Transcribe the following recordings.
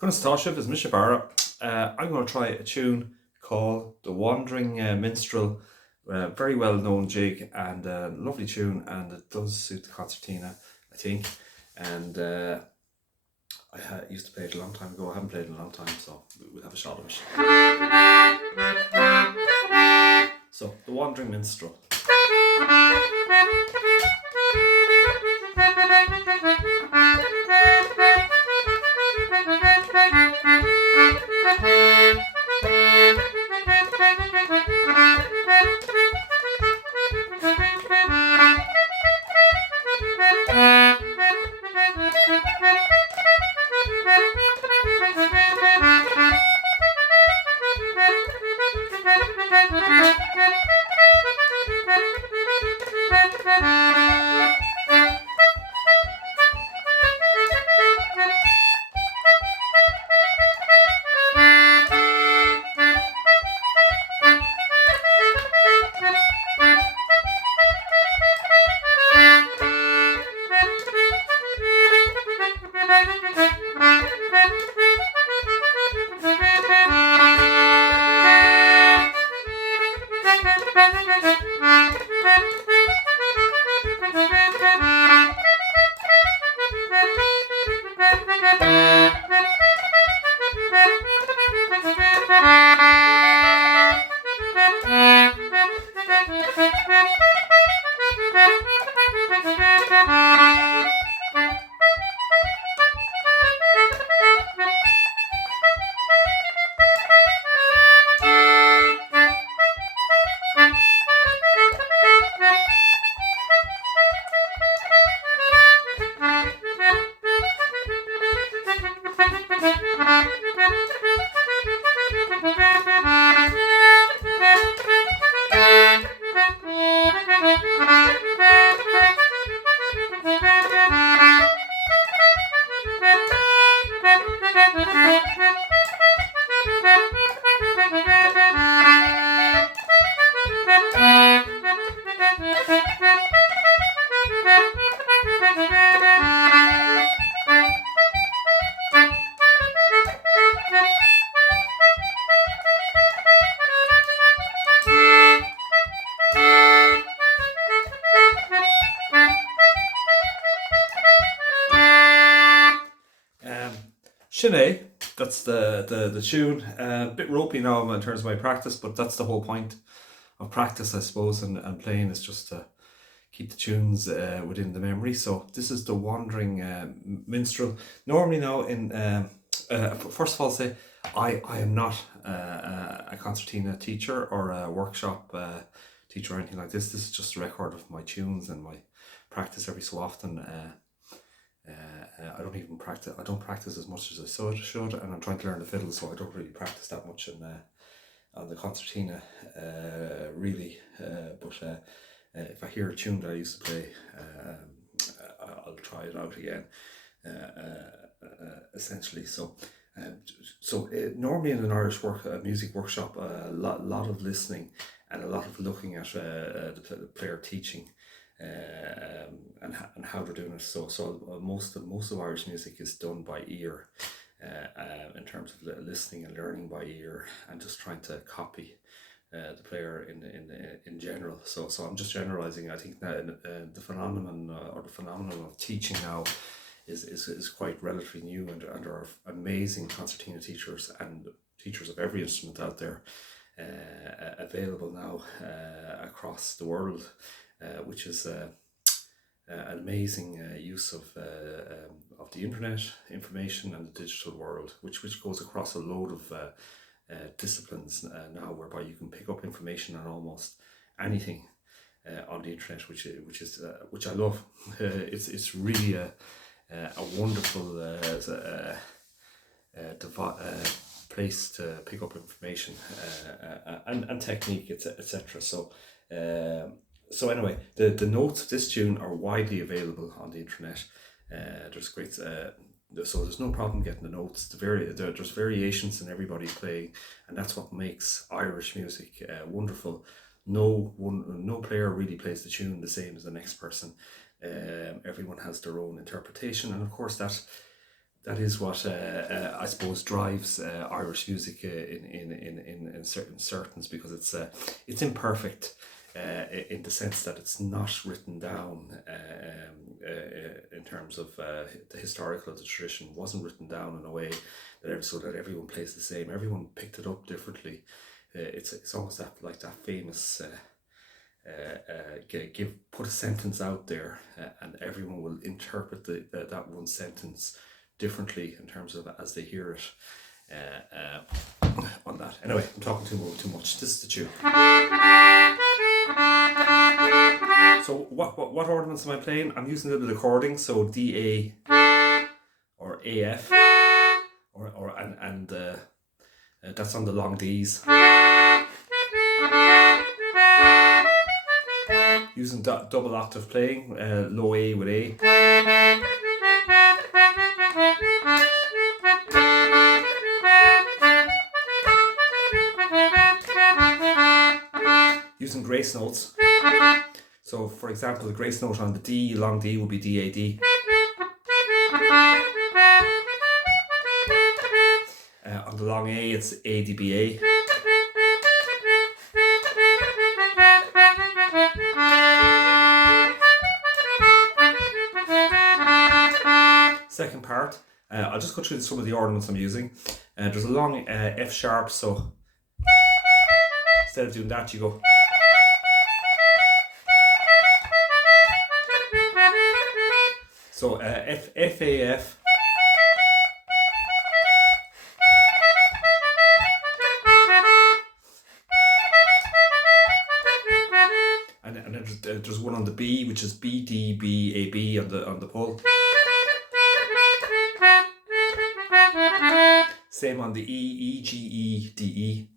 Concertina is Misha Barra. I'm going to try a tune called The Wandering Minstrel. Very well known jig and lovely tune, and it does suit the concertina, I think. And used to play it a long time ago. I haven't played it in a long time, so we'll have a shot of it. So, The Wandering Minstrel. Sinead, that's the tune. A bit ropey now in terms of my practice, but that's the whole point of practice, I suppose, and playing is just to keep the tunes within the memory. So this is The Wandering Minstrel. Normally now first of all say, I am not a concertina teacher or a workshop teacher or anything like this. This is just a record of my tunes and my practice every so often. I don't even practice. I don't practice as much as I should, and I'm trying to learn the fiddle, so I don't really practice that much on the concertina, really. But if I hear a tune that I used to play, I'll try it out again. Essentially, normally in an Irish music workshop, a lot of listening and a lot of looking at the player teaching. And how they're doing it. So most of Irish music is done by ear, in terms of listening and learning by ear, and just trying to copy the player in general. So I'm just generalizing. I think that the phenomenon of teaching now is quite relatively new, and there are amazing concertina teachers and teachers of every instrument out there available now across the world. Which is an amazing use of the internet, information, and the digital world, which goes across a load of disciplines now, whereby you can pick up information on almost anything on the internet, which I love. It's really a wonderful place to pick up information and technique, etc. So anyway, the notes of this tune are widely available on the internet. There's great, so there's no problem getting the notes. There's variations in everybody playing, and that's what makes Irish music wonderful. No player really plays the tune the same as the next person. Everyone has their own interpretation, and of course that that is what I suppose drives Irish music in certain certains, because it's imperfect in the sense that it's not written down in terms of the historical. The tradition wasn't written down in a way so that everyone plays the same. Everyone picked it up differently. It's almost like that famous put a sentence out there, and everyone will interpret that one sentence differently in terms of as they hear it. On that. Anyway, I'm talking too much. This is the tune. So what ornaments am I playing? I'm using a little bit of chording, so D A or A F, and that's on the long D's. Using double octave playing, low A with A. Using grace notes. So, for example, the grace note on the D, long D, would be D A D. On the long A, it's A D B A. Second part, I'll just go through some of the ornaments I'm using. There's a long F sharp, so instead of doing that, you go. So F A F. And then there's one on the B, which is B D B A B on the pull. Same on the E G E D E.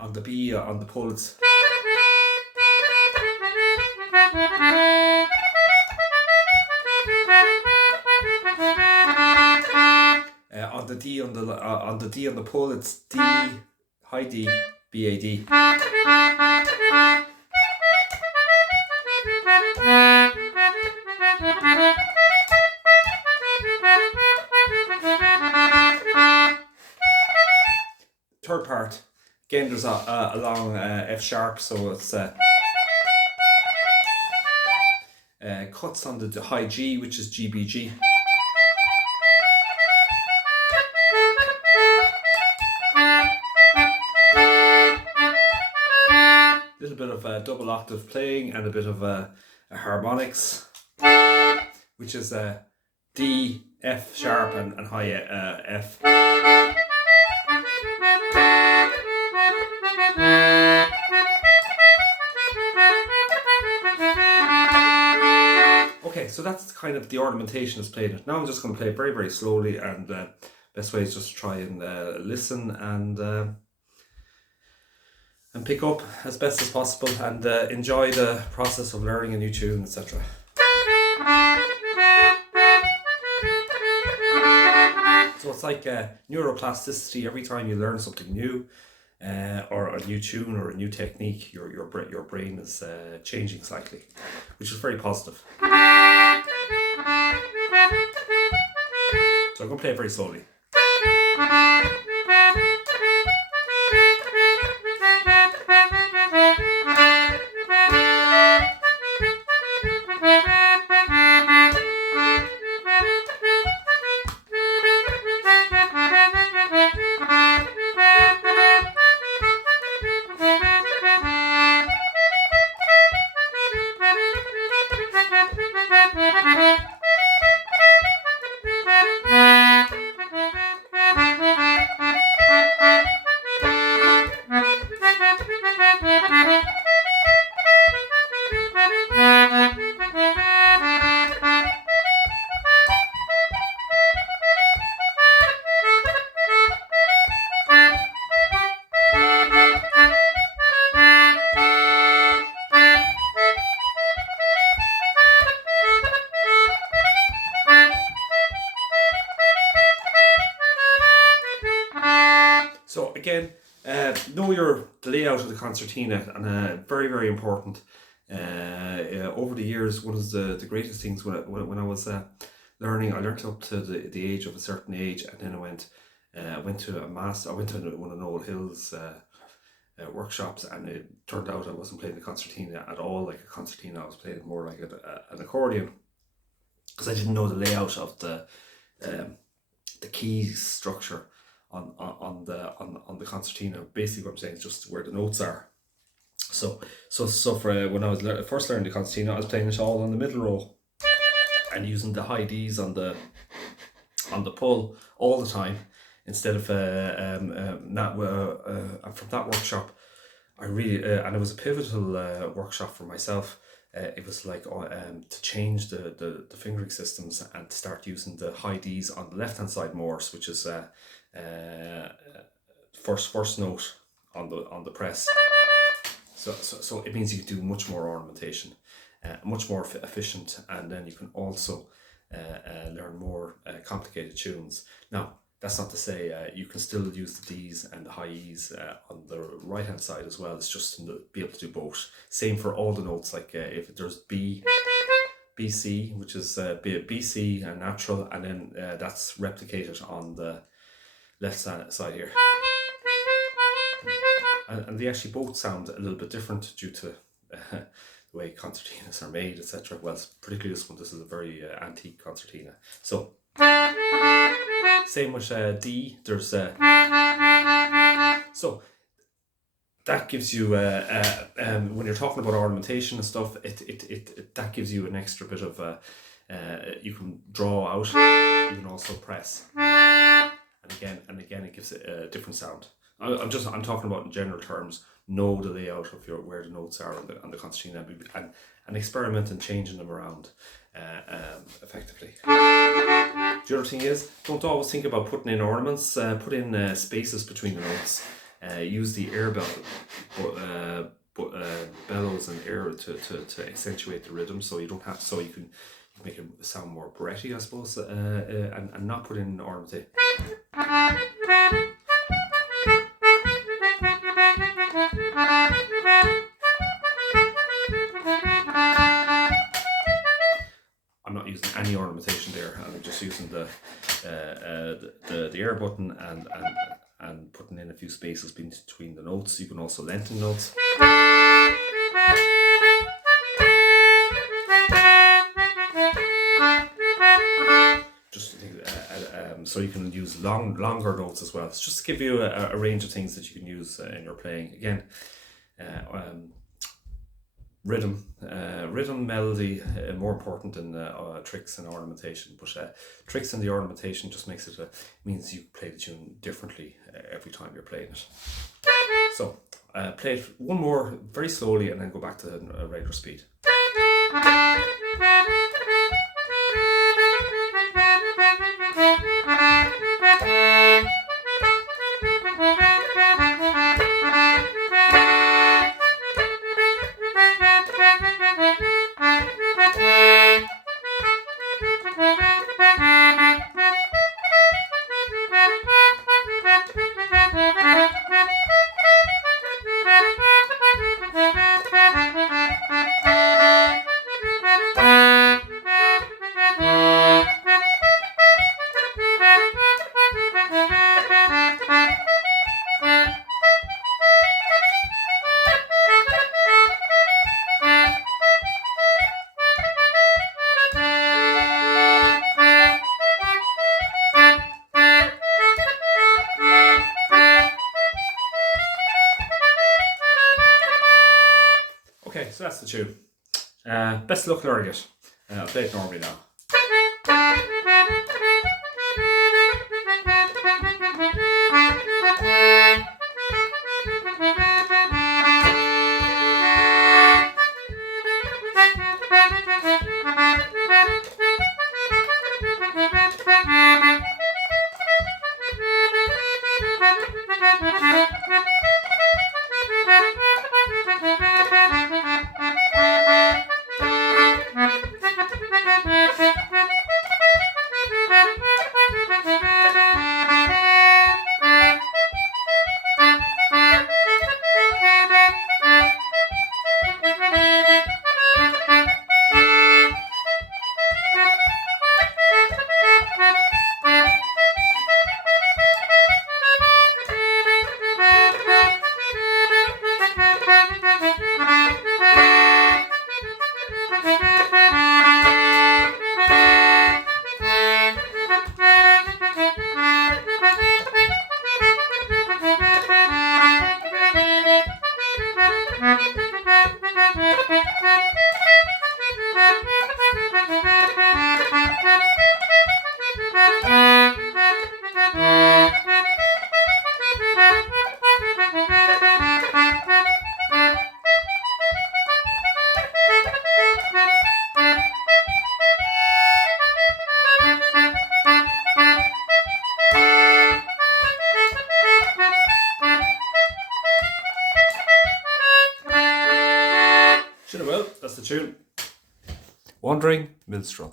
On the B on the pull, it's. On the D on the pull, it's D high D B A D. Third part, again there's a long F sharp, so it's cuts on the high G, which is G B G. Little bit of double octave playing and a bit of a harmonics, which is D, F sharp and high F. Okay, so that's kind of the ornamentation that's played it. Now I'm just going to play it very, very slowly, and best way is just to try and listen and pick up as best as possible, and enjoy the process of learning a new tune, etc. So it's like neuroplasticity. Every time you learn something new, or a new tune or a new technique, your brain is changing slightly, which is very positive. So I'm going to play it very slowly. So again, know the layout of the concertina, and very, very important. Over the years, one of the greatest things when I was learning, I learned up to the age of a certain age, and then I went to a master. I went to one of Noel Hill's workshops, and it turned out I wasn't playing the concertina at all like a concertina. I was playing it more like an accordion, because I didn't know the layout of the key structure on the concertina. Basically, what I'm saying is just where the notes are. So for when I was first learning the concertina, I was playing it all on the middle row and using the high D's on the pull all the time, instead of from that workshop. I really and it was a pivotal workshop for myself. It was like to change the fingering systems and to start using the high D's on the left hand side Morse, which is first note on the press. So it means you can do much more ornamentation, much more efficient, and then you can also learn more complicated tunes. Now, that's not to say you can still use the D's and the high E's on the right hand side as well. It's just to be able to do both. Same for all the notes, like if there's B, C, which is B, C and natural, and then that's replicated on the left side here. And they actually both sound a little bit different due to the way concertinas are made, etc. Well, particularly this one. This is a very antique concertina. So same with D. There's so that gives you when you're talking about ornamentation and stuff, it that gives you an extra bit of you can draw out. You can also press, and again it gives it a different sound. I'm talking about in general terms. Know the layout of where the notes are on the concertina, and experiment and changing them around effectively. The other thing is, don't always think about putting in ornaments. Put in spaces between the notes. Use the air bellows and air to accentuate the rhythm, so you don't have you can make it sound more breathy, I suppose, and not put in ornament. I'm not using any ornamentation there. I'm just using the air button and putting in a few spaces between the notes. You can also lengthen notes. Just so you can use longer notes as well. It's just to give you a range of things that you can use in your playing. Again, rhythm, melody, more important than tricks and ornamentation. But tricks and the ornamentation just makes it means you play the tune differently every time you're playing it. So play it one more very slowly, and then go back to regular speed. Okay, so that's the tune. Best of luck learning it. I'll play it normally now. soon. Wandering Minstrel.